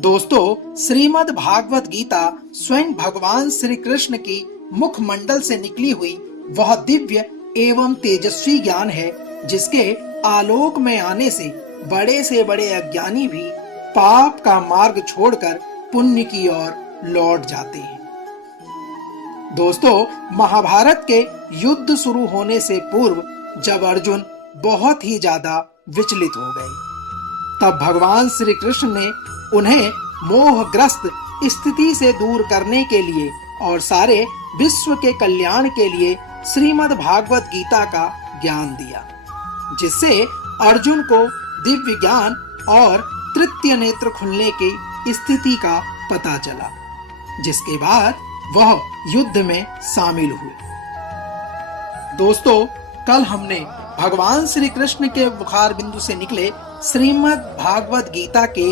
दोस्तों, श्रीमद् भागवत गीता स्वयं भगवान श्री कृष्ण की मुखमंडल से निकली हुई वह दिव्य एवं तेजस्वी ज्ञान है जिसके आलोक में आने से बड़े अज्ञानी भी पाप का मार्ग छोड़कर पुण्य की ओर लौट जाते हैं। दोस्तों, महाभारत के युद्ध शुरू होने से पूर्व जब अर्जुन बहुत ही ज्यादा विचलित हो गए, तब भगवान श्री कृष्ण ने उन्हें मोहग्रस्त स्थिति से दूर करने के लिए और सारे विश्व के कल्याण के लिए श्रीमद् भागवत गीता का ज्ञान दिया, जिससे अर्जुन को दिव्य ज्ञान और तृतीय नेत्र खुलने की स्थिति का पता चला, जिसके बाद वह युद्ध में शामिल हुए। दोस्तों, कल हमने भगवान श्री कृष्ण के मुखार बिंदु से निकले श्रीमद् भागवत गीता के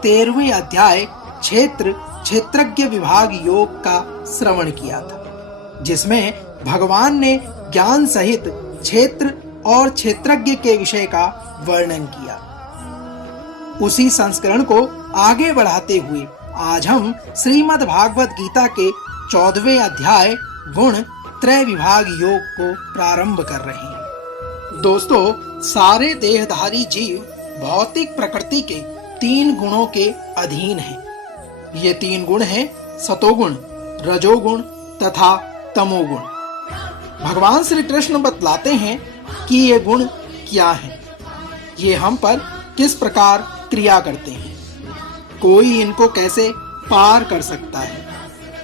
13वें अध्याय क्षेत्रज्ञ विभाग योग का श्रवण किया था, जिसमें भगवान ने ज्ञान सहित क्षेत्र और क्षेत्रज्ञ के विषय का वर्णन किया। उसी संस्करण को आगे बढ़ाते हुए आज हम श्रीमद् भागवत गीता के 14वें अध्याय गुण त्रय विभाग योग को प्रारंभ कर रहे हैं। दोस्तों, सारे देहधारी जीव भौतिक प्रकृति के 3 गुणों के अधीन हैं। ये 3 गुण हैं सतोगुण, रजोगुण तथा तमोगुण। भगवान श्री कृष्ण बतलाते हैं कि ये गुण क्या हैं, ये हम पर किस प्रकार क्रिया करते हैं, कोई इनको कैसे पार कर सकता है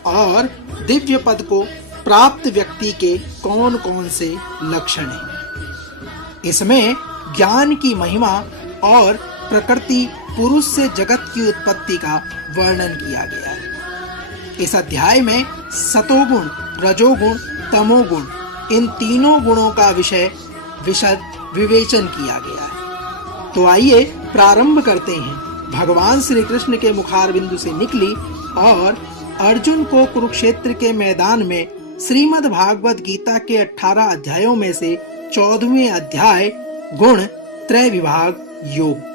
और दिव्य पद को प्राप्त व्यक्ति के कौन कौन से लक्षण हैं। इसमें ज्ञान की महिमा और प्रकृति पुरुष से जगत की उत्पत्ति का वर्णन किया गया है। इस अध्याय में सतोगुण, रजोगुण, तमोगुण इन तीनों गुणों का विशद विवेचन किया गया है। तो आइए प्रारंभ करते हैं। भगवान श्री कृष्ण के मुखार बिंदु से निकली और अर्जुन को कुरुक्षेत्र के मैदान में श्रीमद् भागवत गीता के 18 अध्यायों में से 14वें अध्याय गुण त्रय विभाग योग को।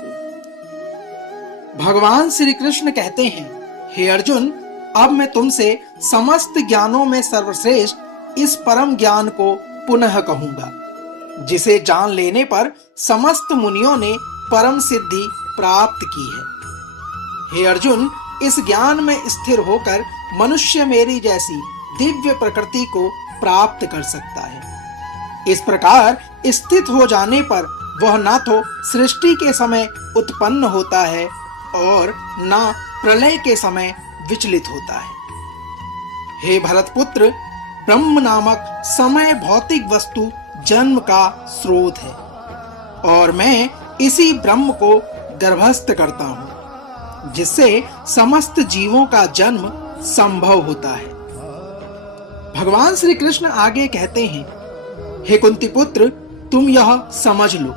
भगवान श्री कृष्ण कहते हैं, हे अर्जुन, अब मैं तुमसे समस्त ज्ञानों में सर्वश्रेष्ठ इस परम ज्ञान को पुनः कहूंगा, जिसे जान लेने पर समस्त मुनियों ने परम सिद्धि प्राप्त की है। हे अर्जुन, इस ज्ञान में स्थिर होकर मनुष्य मेरी जैसी दिव्य प्रकृति को प्राप्त कर सकता है। इस प्रकार स्थित हो जाने पर वह ना तो सृष्टि के समय उत्पन्न होता है और ना प्रलय के समय विचलित होता है। हे भरतपुत्र, ब्रह्म नामक समय भौतिक वस्तु जन्म का स्रोत है और मैं इसी ब्रह्म को गर्भस्थ करता हूँ, जिससे समस्त जीवों का जन्म संभव होता है। भगवान श्री कृष्ण आगे कहते हैं, हे कुंती पुत्र, तुम यह समझ लो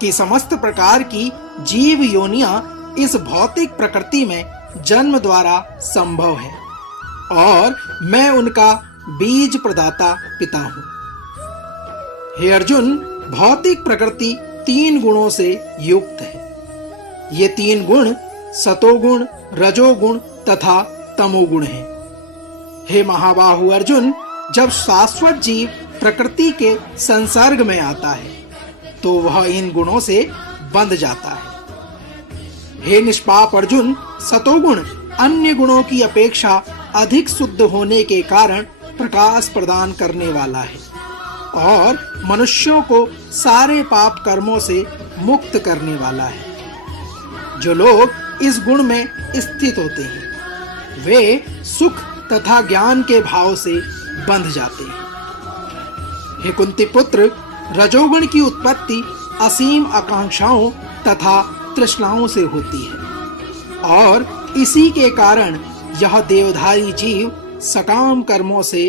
कि समस्त प्रकार की जीव योनियां इस भौतिक प्रकृति में जन्म द्वारा संभव है और मैं उनका बीज प्रदाता पिता हूँ। हे अर्जुन, भौतिक प्रकृति 3 गुणों से युक्त है। ये 3 गुण सतोगुण, रजोगुण तथा तमोगुण हैं। हे महाबाहु अर्जुन, जब शाश्वत जीव प्रकृति के संसर्ग में आता है तो वह इन गुणों से बंध जाता है। हे निष्पाप अर्जुन, सतोगुण अन्य गुणों की अपेक्षा अधिक शुद्ध होने के कारण प्रकाश प्रदान करने वाला है और मनुष्यों को सारे पाप कर्मों से मुक्त करने वाला है। जो लोग इस गुण में स्थित होते हैं वे सुख तथा ज्ञान के भाव से बंध जाते हैं। हे कुंती पुत्र, रजोगुण की उत्पत्ति असीम आकांक्षाओं तथा तृष्णाओं से होती है और इसी के कारण यह देवधारी जीव सकाम कर्मों से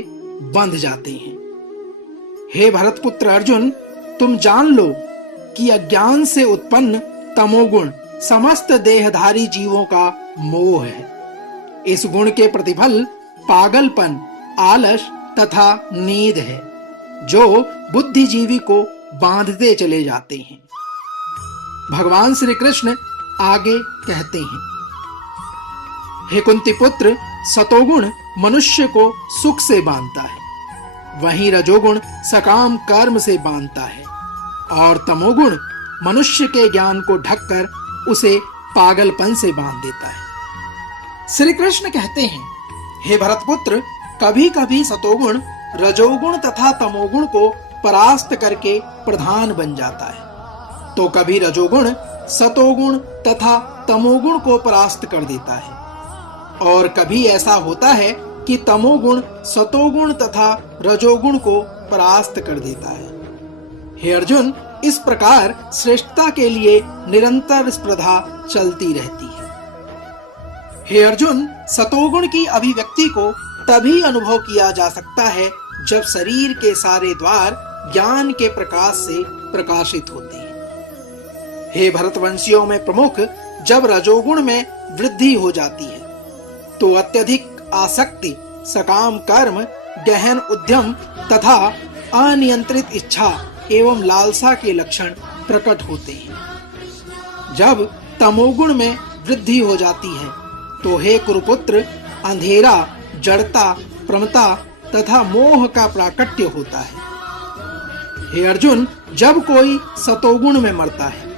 बंध जाते हैं। हे भरतपुत्र अर्जुन, तुम जान लो कि अज्ञान से उत्पन्न तमोगुण समस्त देहधारी जीवों का मोह है। इस गुण के प्रतिफल पागलपन, आलस तथा नींद है, जो बुद्धिजीवी को बांधते चले जाते हैं। भगवान श्री कृष्ण आगे कहते हैं, हे कुंती पुत्र, सतोगुण मनुष्य को सुख से बांधता है, वहीं रजोगुण सकाम कर्म से बांधता है, और तमोगुण मनुष्य के ज्ञान को ढककर उसे पागलपन से बांध देता है। श्री कृष्ण कहते हैं, हे भरतपुत्र, कभी कभी सतोगुण रजोगुण तथा तमोगुण को परास्त करके प्रधान बन जाता है, तो कभी रजोगुण सतोगुण तथा तमोगुण को परास्त कर देता है, और कभी ऐसा होता है कि तमोगुण सतोगुण तथा रजोगुण को परास्त कर देता है। हे अर्जुन, इस प्रकार श्रेष्ठता के लिए निरंतर स्पर्धा चलती रहती है। हे अर्जुन, सतोगुण की अभिव्यक्ति को तभी अनुभव किया जा सकता है जब शरीर के सारे द्वार ज्ञान के प्रकाश से प्रकाशित होते हैं। हे भरतवंशियों में प्रमुख, जब रजोगुण में वृद्धि हो जाती है तो अत्यधिक आसक्ति, सकाम कर्म, गहन उद्यम तथा अनियंत्रित इच्छा एवं लालसा के लक्षण प्रकट होते हैं। जब तमोगुण में वृद्धि हो जाती है तो हे कुरुपुत्र, अंधेरा, जड़ता, प्रमता तथा मोह का प्राकट्य होता है। हे अर्जुन, जब कोई सतोगुण में मरता है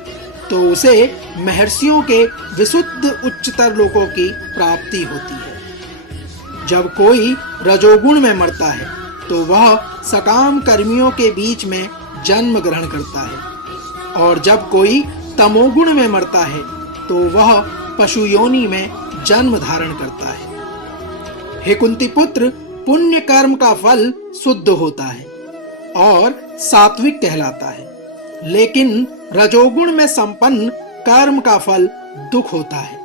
तो उसे महर्षियों के विशुद्ध उच्चतर लोकों की प्राप्ति होती है। जब कोई रजोगुण में मरता है तो वह सकाम कर्मियों के बीच में जन्म ग्रहण करता है, और जब कोई तमोगुण में मरता है तो वह पशु योनि में जन्म धारण करता है। हे कुंती पुत्र, पुण्य कर्म का फल शुद्ध होता है और सात्विक कहलाता है, लेकिन रजोगुण में संपन्न कर्म का फल दुख होता है,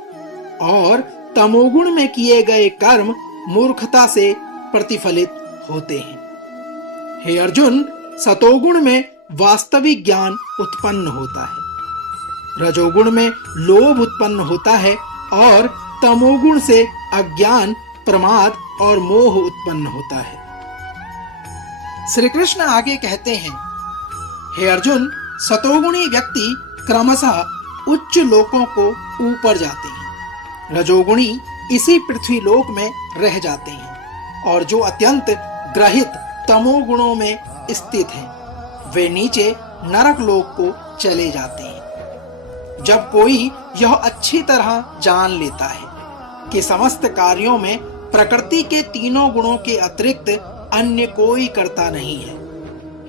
और तमोगुण में किए गए कर्म मूर्खता से प्रतिफलित होते हैं। हे अर्जुन, सतोगुण में वास्तविक ज्ञान उत्पन्न होता है, रजोगुण में लोभ उत्पन्न होता है, और तमोगुण से अज्ञान, प्रमाद और मोह उत्पन्न होता है। श्री कृष्ण आगे कहते हैं, हे अर्जुन, सतोगुणी व्यक्ति क्रमशः उच्च लोकों को ऊपर जाते हैं, रजोगुणी इसी पृथ्वी लोक में रह जाते हैं, और जो अत्यंत ग्रहित तमोगुणों में स्थित हैं, वे नीचे नरक लोक को चले जाते हैं। जब कोई यह अच्छी तरह जान लेता है कि समस्त कार्यों में प्रकृति के तीनों गुणों के अतिरिक्त अन्य कोई कर्ता नहीं है,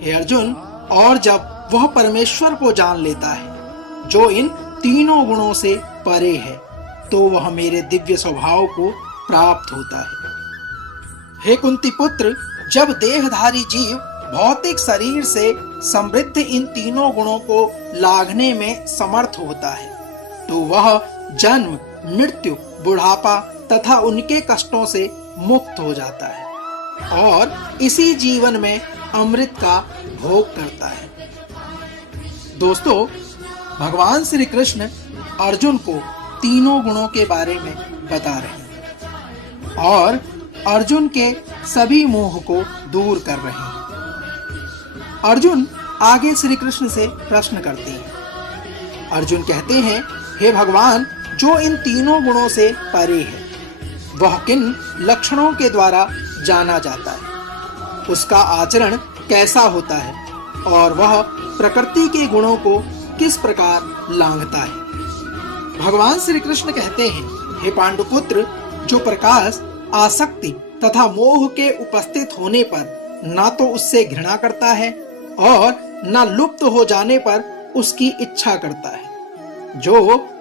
हे अर्जुन, और जब वह परमेश्वर को जान लेता है जो इन तीनों गुणों से परे है, तो वह मेरे दिव्य स्वभाव को प्राप्त होता है। हे कुंती पुत्र, जब देहधारी जीव भौतिक शरीर से समृद्ध इन तीनों गुणों को लाघने में समर्थ होता है, तो वह जन्म, मृत्यु, बुढ़ापा तथा उनके कष्टों से मुक्त हो जाता है और इसी जीवन में अमृत का भोग करता है। दोस्तों, भगवान श्री कृष्ण अर्जुन को तीनों गुणों के बारे में बता रहे हैं और अर्जुन के सभी मोह को दूर कर रहे हैं। अर्जुन आगे श्री कृष्ण से प्रश्न करते हैं। अर्जुन कहते हैं, हे भगवान, जो इन तीनों गुणों से परे है, वह किन लक्षणों के द्वारा जाना जाता है, उसका आचरण कैसा होता है और वह प्रकृति के गुणों को किस प्रकार लांघता है। भगवान श्री कृष्ण कहते हैं, हे पांडुपुत्र, जो प्रकाश आसक्ति तथा मोह के उपस्थित होने पर ना तो उससे घृणा करता है और न लुप्त हो जाने पर उसकी इच्छा करता है, जो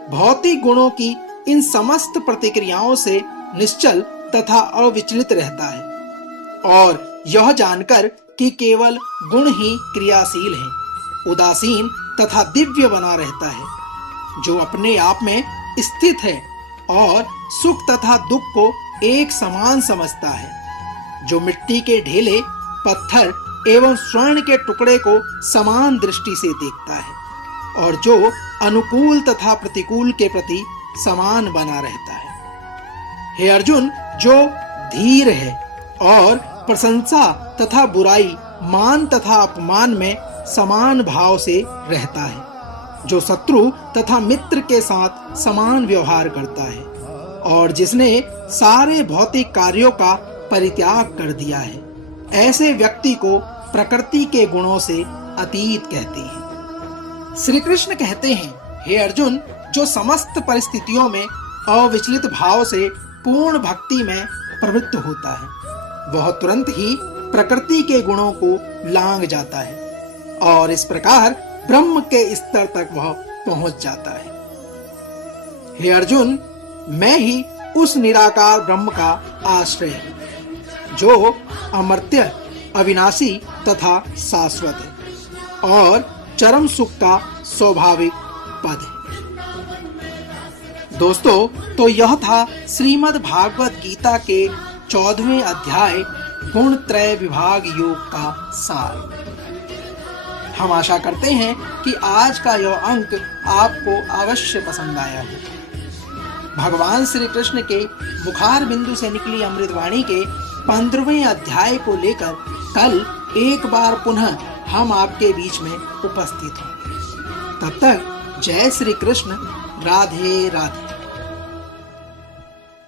भौतिक गुणों की इन समस्त प्रतिक्रियाओं से निश्चल तथा अविचलित रहता है और यह जानकर कि केवल गुण ही क्रियाशील हैं, उदासीन तथा दिव्य बना रहता है, जो अपने आप में स्थित है और सुख तथा दुख को एक समान समझता है, जो मिट्टी के ढेले, पत्थर एवं स्वर्ण के टुकड़े को समान दृष्टि से देखता है और जो अनुकूल तथा प्रतिकूल के प्रति समान बना रहता है। हे अर्जुन, जो धीर है और प्रशंसा तथा बुराई, मान तथा अपमान में समान भाव से रहता है, जो शत्रु तथा मित्र के साथ समान व्यवहार करता है और जिसने सारे भौतिक कार्यों का परित्याग कर दिया है, ऐसे व्यक्ति को प्रकृति के गुणों से अतीत कहते हैं। श्री कृष्ण कहते हैं, हे अर्जुन, जो समस्त परिस्थितियों में अविचलित भाव से पूर्ण भक्ति में प्रवृत्त होता है, वह तुरंत ही प्रकृति के गुणों को लांघ जाता है और इस प्रकार ब्रह्म के स्तर तक वह पहुंच जाता है। हे अर्जुन, मैं ही उस निराकार ब्रह्म का आश्रय हूं, जो अमर्त्य, अविनाशी तथा शाश्वत है और चरम सुख का स्वाभाविक पद है। दोस्तों, तो यह था श्रीमद् भागवत गीता के 14वें अध्याय गुण त्रय विभाग योग का सार। हम आशा करते हैं कि आज का यह अंक आपको अवश्य पसंद आया है। भगवान श्री कृष्ण के मुखार बिंदु से निकली अमृतवाणी के 15वें अध्याय को लेकर कल एक बार पुनः हम आपके बीच में उपस्थित हों। तब तक जय श्री कृष्ण, राधे राधे।